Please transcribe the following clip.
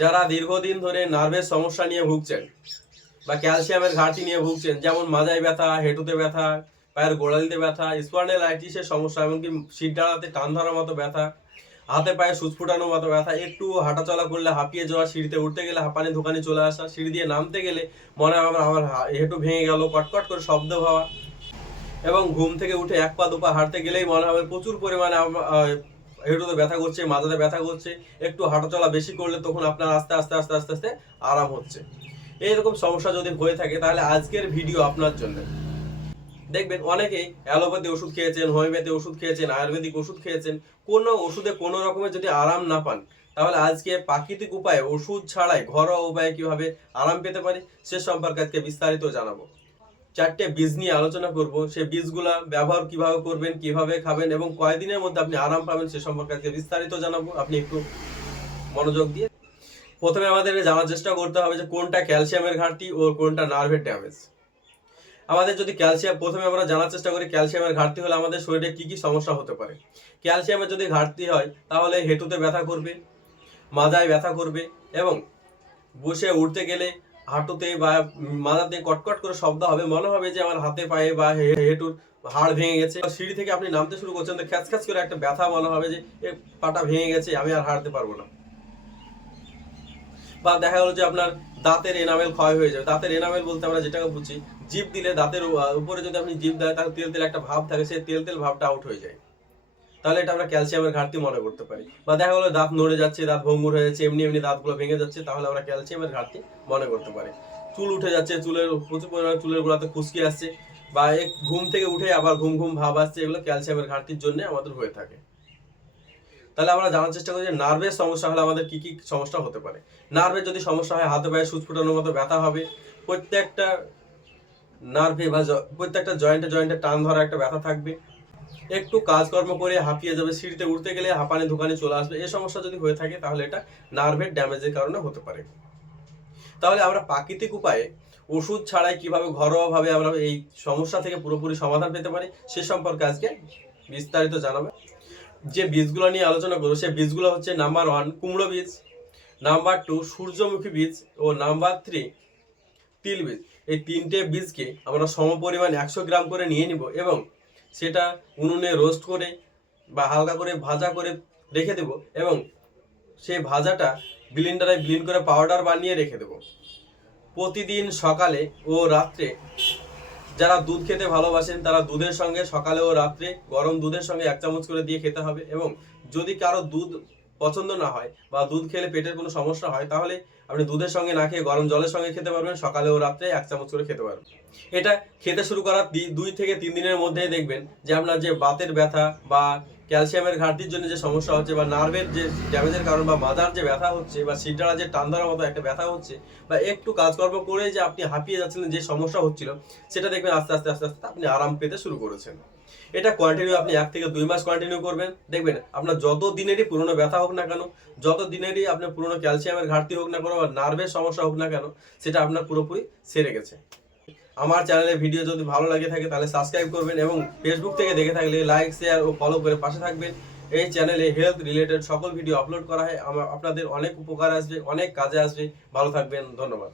যারা দীর্ঘদিন ধরে নার্ভের সমস্যা নিয়ে ভুগছেন বা ক্যালসিয়ামের ঘাটতি নিয়ে ভুগছেন, যেমন মাজায় ব্যথা, হেঁটুতে ব্যথা, পায়ের গোড়ালিতে ব্যথা, স্পন্ডাইলাইটিসের সমস্যা, এমনকি শির ডাঁড়াতে টান ধরার মতো ব্যথা, হাতে পায়ে সুচ ফুটানোর মতো ব্যথা, একটু হাঁটাচলা করলে হাঁপিয়ে যাওয়া, সিঁড়িতে উঠতে গেলে হাঁপানি ধোকানি চলে আসা, সিঁড়ি দিয়ে নামতে গেলে মনে হয় আমার হেঁটু ভেঙে গেল, কটকট করে শব্দ হওয়া, এবং ঘুম থেকে উঠে এক পা দুপা হাঁটতে গেলেই মনে হবে প্রচুর পরিমাণে হেঁটুতে ব্যথা করছে, মাথাতে ব্যথা করছে। একটু হাঁটাচলা বেশি করলে তখন আপনার আস্তে আস্তে আস্তে আস্তে আস্তে আরাম হচ্ছে। এইরকম সমস্যা যদি হয়ে থাকে তাহলে আজকের ভিডিও আপনার জন্য। দেখবেন অনেকেই অ্যালোপ্যাথি ওষুধ খেয়েছেন, হোমিওপ্যাথি ওষুধ খেয়েছেন, আয়ুর্বেদিক ওষুধ খেয়েছেন, কোনো ওষুধে কোনো রকমের যদি আরাম না পান, তাহলে আজকে প্রাকৃতিক উপায়ে ওষুধ ছাড়াই ঘরোয়া উপায়ে কিভাবে আরাম পেতে পারি সে সম্পর্কে আজকে বিস্তারিত জানাবো। 4টে বীজ নিয়ে আলোচনা করব, সেই বীজগুলা ব্যবহার কিভাবে করবেন, কিভাবে খাবেন এবং কয়দিনের মধ্যে আপনি আরাম পাবেন সে সম্পর্কে আজকে বিস্তারিত জানাবো। আপনি একটু মনোযোগ দিয়ে প্রথমে আমাদের জানার চেষ্টা করতে হবে যে কোনটা ক্যালসিয়ামের ঘাটতি ও কোনটা নার্ভের ড্যামেজ। আমাদের যদি প্রথমে আমরা জানার চেষ্টা করি ক্যালসিয়ামের ঘাটতি হলে আমাদের শরীরে কি কি সমস্যা হতে পারে। ক্যালসিয়ামের যদি ঘাটতি হয় তাহলে হেঁটুতে ব্যথা করবে, মাজায় ব্যথা করবে এবং বসে উঠতে গেলে হাঁটুতে বা মাথাতে কটকট করে শব্দ হবে, মনে হবে যে আমার হাতে পায়ে বা হেঁটুর হাড় ভেঙে গেছে। সিঁড়ি থেকে আপনি নামতে শুরু করছেন তো খ্যাচ খ্যাচ করে একটা ব্যথা, মনে হবে যে পাটা ভেঙে গেছে, আমি আর হাঁটতে পারবো না। বা দেখা গেল যে আপনার দাঁতের এনামেল ক্ষয় হয়ে যাবে। দাঁতের এনামেল বলতে আমরা যেটাকে বুঝি, জিভ দিলে দাঁতের উপরে যদি আপনি জিভ দেয় তাহলে তেল তেল একটা ভাব থাকে, সেই তেল তেল ভাবটা আউট হয়ে যায়, তাহলে এটা আমরা ক্যালসিয়ামের ঘাটতি মনে করতে পারি। বা দেখা গেলো দাঁত নড়ে যাচ্ছে, দাঁত ভঙ্গুর হয়ে যাচ্ছে, এমনি এমনি দাঁতগুলো ভেঙে যাচ্ছে, তাহলে আমরা ক্যালসিয়ামের ঘাটতি মনে করতে পারি। চুল উঠে যাচ্ছে, চুলের প্রচুর পরিমাণে চুলের গোড়াতে খুশকি আসছে, বা ঘুম থেকে উঠে আবার ঘুম ঘুম ভাব আসছে, এগুলো ক্যালসিয়ামের ঘাটতির জন্য আমাদের হয়ে থাকে। তাহলে আমরা জানার চেষ্টা করি যে নার্ভের সমস্যা হলে আমাদের কি কি সমস্যা হতে পারে। নার্ভের যদি সমস্যা হয়, হাতে পায়ে সুচ ফুটানোর মতো ব্যথা হবে, প্রত্যেকটা নার্ভে বা প্রত্যেকটা জয়েন্টে জয়েন্টে টান ধরা একটা ব্যথা থাকবে, একটু কাজকর্ম করে হাঁপিয়ে যাবে, সিঁড়িতে উঠতে গেলে হাঁপানি ধোকানি চলে আসবে। এই সমস্যা যদি হয়ে থাকে তাহলে এটা নার্ভের ড্যামেজের কারণে হতে পারে। তাহলে আমরা প্রাকৃতিক উপায়ে ওষুধ ছাড়াই কিভাবে ঘরোয়াভাবে আমরা এই সমস্যা থেকে পুরোপুরি সমাধান পেতে পারি সে সম্পর্কে আজকে বিস্তারিত জানাবো। যে বীজগুলো নিয়ে আলোচনা করবো সে বীজগুলো হচ্ছে নাম্বার 1 কুমড়ো বীজ, নাম্বার 2 সূর্যমুখী বীজ ও নাম্বার 3 তিল বীজ। এই 3টে বীজকে আমরা সমপরিমাণ 100 গ্রাম করে নিয়ে নিব এবং সেটা উনুনে রোস্ট করে বা হালকা করে ভাজা করে রেখে দেব এবং সেই ভাজাটা ব্লেন্ডারে ব্লেন্ড করে পাউডার বানিয়ে রেখে দেব। প্রতিদিন সকালে ও রাত্রে যারা দুধ খেতে ভালোবাসেন তারা দুধের সঙ্গে সকালে ও রাত্রে গরম দুধের সঙ্গে 1 চামচ করে দিয়ে খেতে হবে। এবং যদি কারো দুধ পছন্দ না হয় বা দুধ খেলে পেটের কোনো সমস্যা হয় তাহলে আপনি দুধের সঙ্গে না খেয়ে গরম জলের সঙ্গে খেতে পারবেন, সকালে ও রাত্রে 1 চামচ করে খেতে পারবেন। এটা খেতে শুরু করার 2 থেকে 3 দিনের মধ্যেই দেখবেন যে আপনার যে বাতের ব্যথা বা ক্যালসিয়ামের ঘাটতির জন্য যে সমস্যা হচ্ছে বা নার্ভের যে ড্যামেজের কারণ বা মাজার যে ব্যথা হচ্ছে বা শিরদাঁড়া যে টান ধরার মতো একটা ব্যথা হচ্ছে বা একটু কাজকর্ম করে যে আপনি হাঁপিয়ে যাচ্ছিলেন, যে সমস্যা হচ্ছিল সেটা দেখবেন আস্তে আস্তে আস্তে আস্তে আপনি আরাম পেতে শুরু করেছেন। এটা কন্টিনিউ আপনি 1 থেকে 2 মাস কন্টিনিউ করবেন, দেখবেন আপনার যত দিনেরই পুরনো ব্যথা হোক না কেন, যত দিনেরই আপনার পুরনো ক্যালসিয়ামের ঘাটতি হোক না কেন বা নার্ভের সমস্যা হোক না কেন, সেটা আপনার পুরোপুরি সেরে গেছে। আমার চ্যানেলের ভিডিও যদি ভালো লাগে থাকে তাহলে সাবস্ক্রাইব করবেন এবং ফেসবুক থেকে দেখে থাকলে লাইক শেয়ার ও ফলো করে পাশে থাকবেন। এই চ্যানেলে হেলথ রিলেটেড সকল ভিডিও আপলোড করা হয়, আপনাদের অনেক উপকার আসবে, অনেক কাজে আসবে। ভালো থাকবেন, ধন্যবাদ।